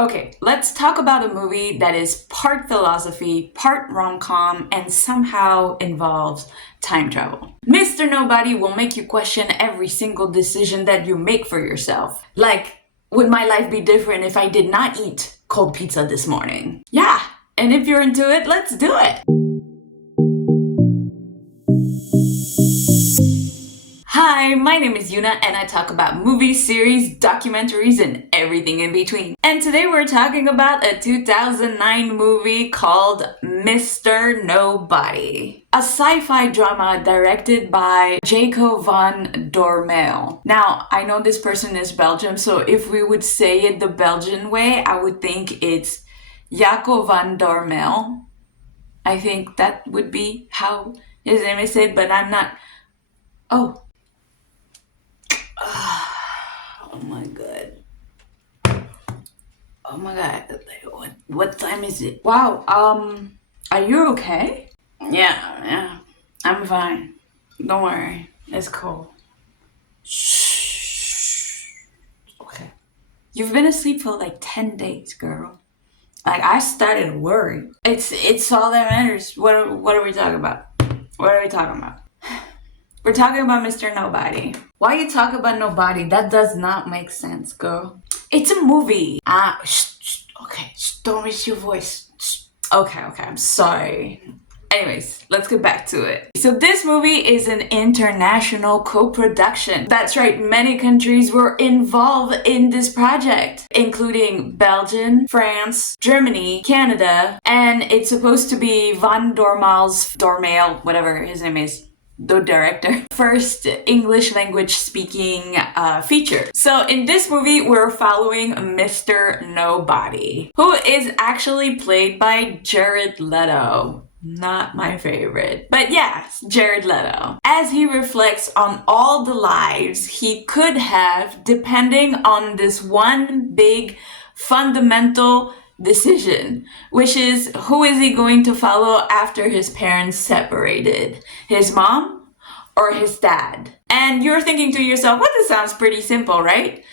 Okay, let's talk about a movie that is part philosophy, part rom-com, and somehow involves time travel. Mr. Nobody will make you question every single decision that you make for yourself. Like, would my life be different if I did not eat cold pizza this morning? Yeah, and if you're into it, let's do it! Hi, my name is Yuna and I talk about movies, series, documentaries, and everything in between. And today we're talking about a 2009 movie called Mr. Nobody. A sci-fi drama directed by Jaco van Dormel. Now, I know this person is Belgian, so if we would say it the Belgian way, I would think it's Jaco van Dormel. I think that would be how his name is said, but I'm not... Oh my god. Oh my god. What time is it? Wow, are you okay? Yeah, I'm fine. Don't worry. It's cool. Shh. Okay. You've been asleep for like 10 days, girl. Like, I started worrying. It's all that matters. What are we talking about? What are we talking about? We're talking about Mr. Nobody. Why you talk about Nobody? That does not make sense, girl. It's a movie. Okay, don't raise your voice. Okay, I'm sorry. Anyways, let's get back to it. So this movie is an international co-production. That's right, many countries were involved in this project, including Belgium, France, Germany, Canada, and it's supposed to be Van Dormel, whatever his name is, the director, first English language speaking feature. So in this movie, we're following Mr. Nobody, who is actually played by Jared Leto. Not my favorite, but yes, Jared Leto. As he reflects on all the lives he could have depending on this one big fundamental decision, which is who is he going to follow after his parents separated? His mom or his dad? And you're thinking to yourself, well, this sounds pretty simple, right?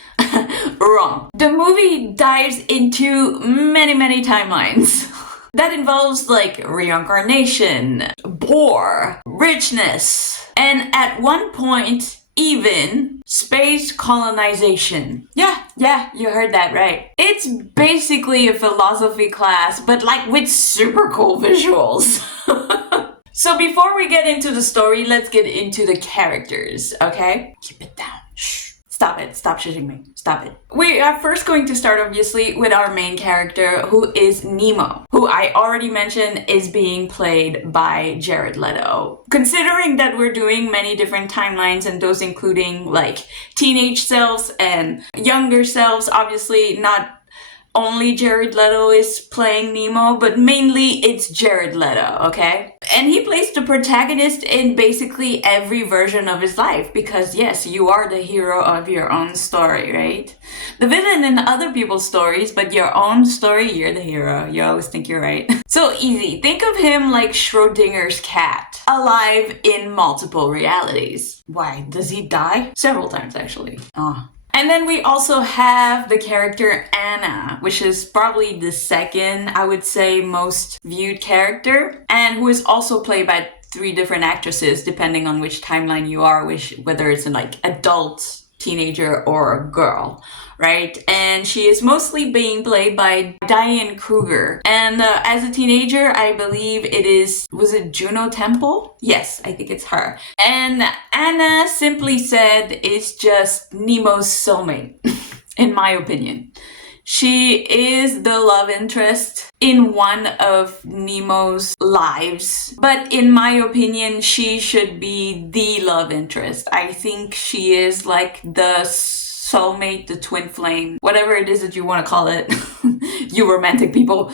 Wrong. The movie dives into many timelines. That involves like reincarnation, war, richness, and at one point, even space colonization. Yeah, you heard that right. It's basically a philosophy class, but like with super cool visuals. So before we get into the story, let's get into the characters, okay? Keep it down. Shh. Stop it. Stop shitting me. Stop it. We are first going to start, obviously, with our main character, who is Nemo, who I already mentioned is being played by Jared Leto. Considering that we're doing many different timelines, and those including, like, teenage selves and younger selves, obviously not only Jared Leto is playing Nemo, but mainly it's Jared Leto, okay? And he plays the protagonist in basically every version of his life, because yes, you are the hero of your own story, right? The villain in other people's stories, but your own story, you're the hero. You always think you're right. So easy. Think of him like Schrodinger's cat, alive in multiple realities. Why? Does he die? Several times, actually. And then we also have the character Anna, which is probably the second, I would say, most viewed character, and who is also played by 3 different actresses, depending on which timeline you are, whether it's like adult, teenager, or a girl, right? And she is mostly being played by Diane Kruger. And as a teenager, I believe was it Juno Temple? Yes, I think it's her. And Anna, simply said, is just Nemo's soulmate, in my opinion. She is the love interest in one of Nemo's lives, but in my opinion, she should be the love interest. I think she is like the soulmate, the twin flame, whatever it is that you want to call it. You romantic people.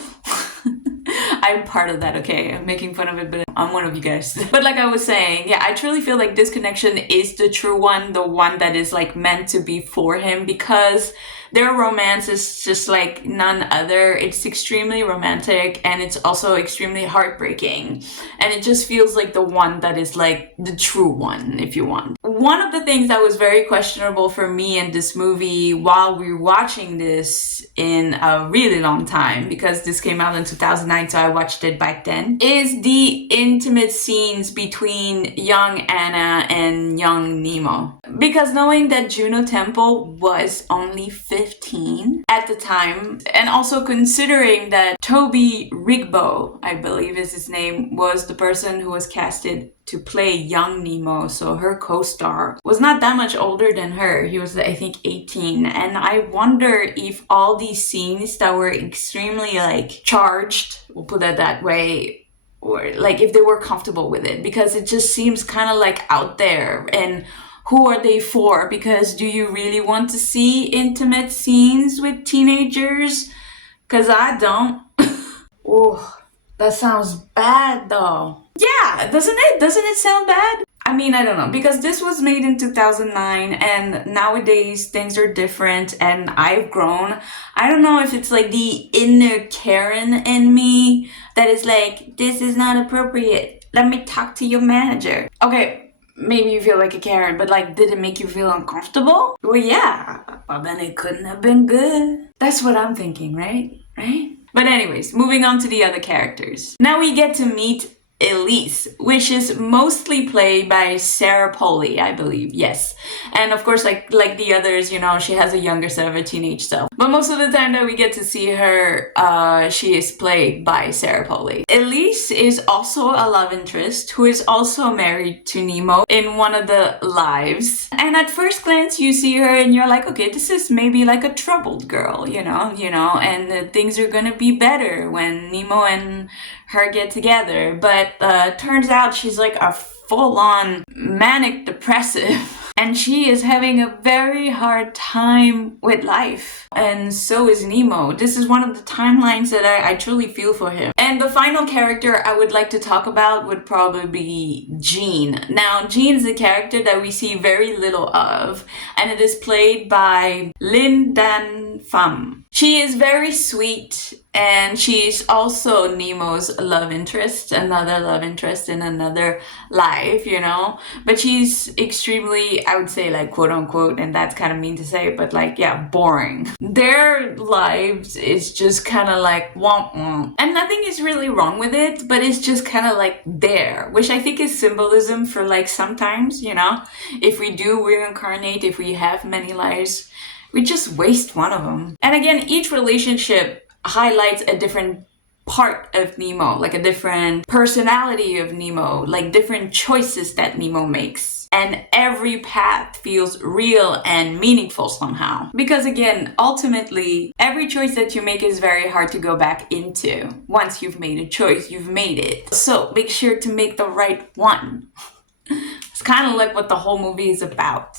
I'm part of that, okay? I'm making fun of it, but I'm one of you guys. But like I was saying, yeah, I truly feel like this connection is the true one, the one that is like meant to be for him, because their romance is just like none other. It's extremely romantic, and it's also extremely heartbreaking. And it just feels like the one that is like the true one, if you want. one of the things that was very questionable for me in this movie while we were watching this in a really long time, because this came out in 2009, so I watched it back then, is the intimate scenes between young Anna and young Nemo. Because knowing that Juno Temple was only 15 at the time, and also considering that Toby Rigbo, I believe is his name, was the person who was casted to play young Nemo, so her co-star was not that much older than her. He was, I think, 18. And I wonder if all these scenes that were extremely like charged, we'll put it that way, or like if they were comfortable with it, because it just seems kind of like out there. And who are they for? Because do you really want to see intimate scenes with teenagers? Because I don't. Oh, that sounds bad though. Yeah, doesn't it? Doesn't it sound bad? I mean, I don't know, because this was made in 2009 and nowadays things are different and I've grown. I don't know if it's like the inner Karen in me that is like, this is not appropriate. Let me talk to your manager. Okay, maybe you feel like a Karen, but like, did it make you feel uncomfortable? Well, yeah, well then it couldn't have been good. That's what I'm thinking, right? Right? But anyways, moving on to the other characters. Now we get to meet Elise, which is mostly played by Sarah Polley, I believe, yes. And of course, like the others, you know, she has a younger self, a teenage self. But most of the time that we get to see her, she is played by Sarah Polley. Elise is also a love interest who is also married to Nemo in one of the lives. And at first glance, you see her and you're like, okay, this is maybe like a troubled girl, you know, and things are gonna be better when Nemo and her get together. But turns out she's like a full-on manic depressive and she is having a very hard time with life, and so is Nemo. This is one of the timelines that I truly feel for him. And the final character I would like to talk about would probably be Jean. Now, Jean is a character that we see very little of, and it is played by Linh Dan Pham. She is very sweet, and she's also Nemo's love interest, another love interest in another life, you know? But she's extremely, I would say, like, quote unquote, and that's kind of mean to say, but like, yeah, boring. Their lives is just kind of like, womp womp. And nothing is really wrong with it, but it's just kind of like there, which I think is symbolism for like sometimes, you know? If we do reincarnate, if we have many lives, we just waste one of them. And again, each relationship highlights a different part of Nemo, like a different personality of Nemo, like different choices that Nemo makes. And every path feels real and meaningful somehow. Because again, ultimately, every choice that you make is very hard to go back into. Once you've made a choice, you've made it. So make sure to make the right one. It's kind of like what the whole movie is about.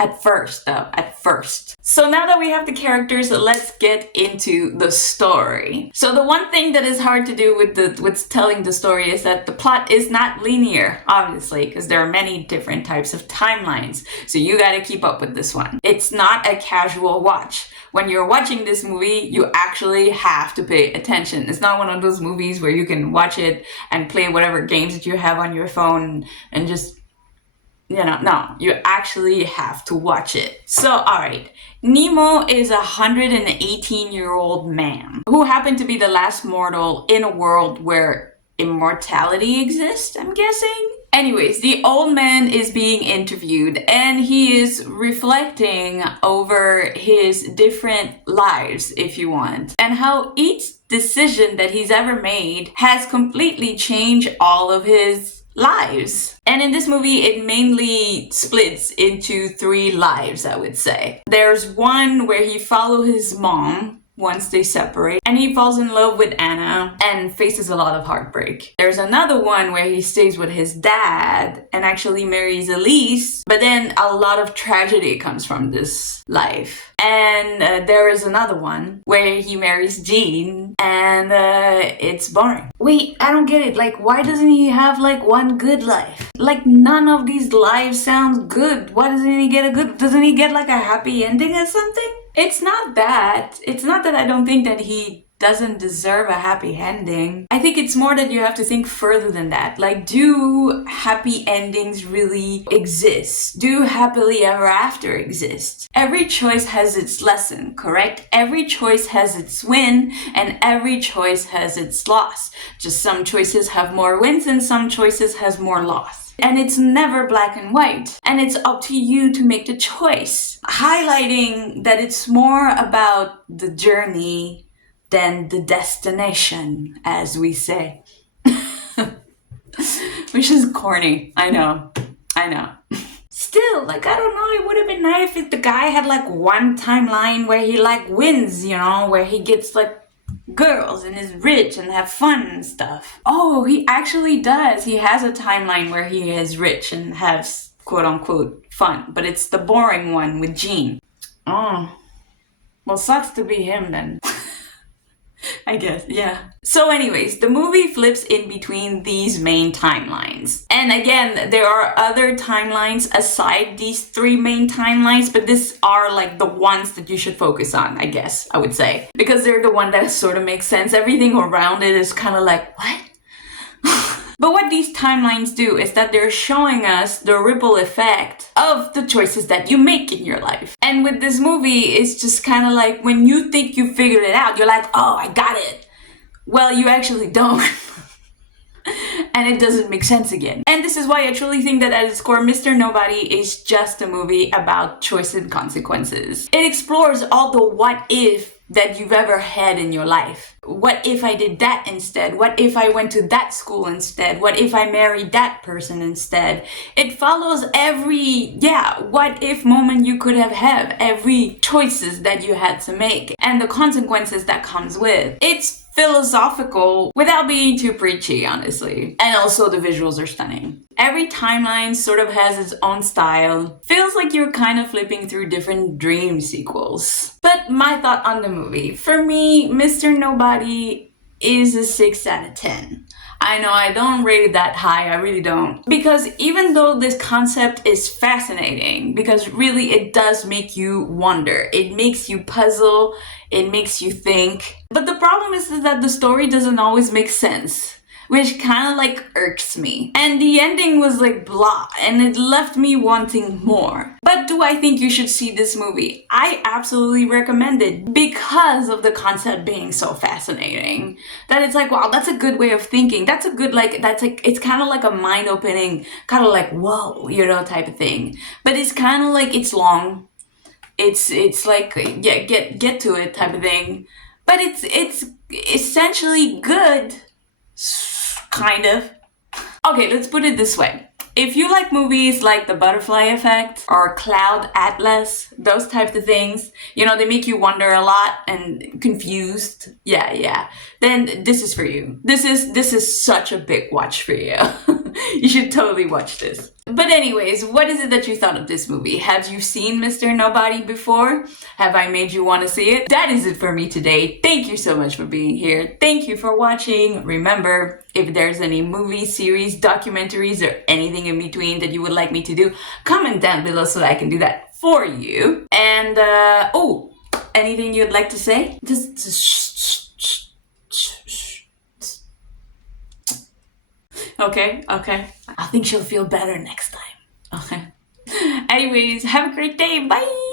At first. So now that we have the characters, let's get into the story. So the one thing that is hard to do with telling the story is that the plot is not linear, obviously, because there are many different types of timelines. So you gotta keep up with this one. It's not a casual watch. When you're watching this movie, you actually have to pay attention. It's not one of those movies where you can watch it and play whatever games that you have on your phone and just, you know, no, you actually have to watch it. So, alright. Nemo is a 118-year-old man who happened to be the last mortal in a world where immortality exists, I'm guessing? Anyways, the old man is being interviewed and he is reflecting over his different lives, if you want, and how each decision that he's ever made has completely changed all of his lives. And in this movie, it mainly splits into 3 lives, I would say. There's one where he follows his mom once they separate, and he falls in love with Anna and faces a lot of heartbreak. There's another one where he stays with his dad and actually marries Elise, but then a lot of tragedy comes from this life. And there is another one where he marries Jean and it's boring. Wait, I don't get it. Like, why doesn't he have like one good life? Like, none of these lives sound good. Why doesn't he get doesn't he get like a happy ending or something? It's not that I don't think that he doesn't deserve a happy ending. I think it's more that you have to think further than that. Like, do happy endings really exist? Do happily ever after exist? Every choice has its lesson, correct? Every choice has its win, and every choice has its loss. Just some choices have more wins and some choices has more loss. And it's never black and white. And it's up to you to make the choice. Highlighting that it's more about the journey than the destination, as we say. Which is corny. I know. Still, like, I don't know, it would have been nice if the guy had like one timeline where he like wins, you know, where he gets like girls and is rich and have fun and stuff. Oh, he actually does. He has a timeline where he is rich and has quote unquote fun, but it's the boring one with Jean. Oh, well, sucks to be him then. I guess, yeah. So anyways, the movie flips in between these main timelines. And again, there are other timelines aside these three main timelines, but these are like the ones that you should focus on, I guess, I would say. Because they're the one that sort of makes sense. Everything around it is kind of like, what? But what these timelines do is that they're showing us the ripple effect of the choices that you make in your life. And with this movie, it's just kind of like when you think you figured it out, you're like, oh, I got it. Well, you actually don't. And it doesn't make sense again. And this is why I truly think that at its core, Mr. Nobody is just a movie about choice and consequences. It explores all the what if that you've ever had in your life. What if I did that instead? What if I went to that school instead? What if I married that person instead? It follows every, what if moment you could have had, every choices that you had to make, and the consequences that comes with. It's philosophical without being too preachy, honestly. And also the visuals are stunning. Every timeline sort of has its own style. Feels like you're kind of flipping through different dream sequels. But my thought on the movie. For me, Mr. Nobody is a 6 out of 10. I know I don't rate it that high, I really don't. Because even though this concept is fascinating, because really it does make you wonder, it makes you puzzle, it makes you think. But the problem is that the story doesn't always make sense, which kind of like irks me. And the ending was like blah, and it left me wanting more. But do I think you should see this movie? I absolutely recommend it because of the concept being so fascinating. That it's like, wow, that's a good way of thinking. That's a good, like, that's like, it's kind of like a mind-opening, kind of like, whoa, you know, type of thing. But it's kind of like, it's long. It's like, yeah, get to it type of thing. But it's essentially good. Kind of. Okay, let's put it this way. If you like movies like The Butterfly Effect or Cloud Atlas, those types of things, you know, they make you wonder a lot and confused. Yeah. Then this is for you. This is such a big watch for you. You should totally watch this. But anyways, what is it that you thought of this movie? Have you seen Mr. Nobody before? Have I made you want to see it? That is it for me today. Thank you so much for being here. Thank you for watching. Remember, if there's any movie, series, documentaries, or anything in between that you would like me to do, comment down below so that I can do that for you. And, anything you'd like to say? Just shh. Okay. I think she'll feel better next time. Okay. Anyways, have a great day. Bye.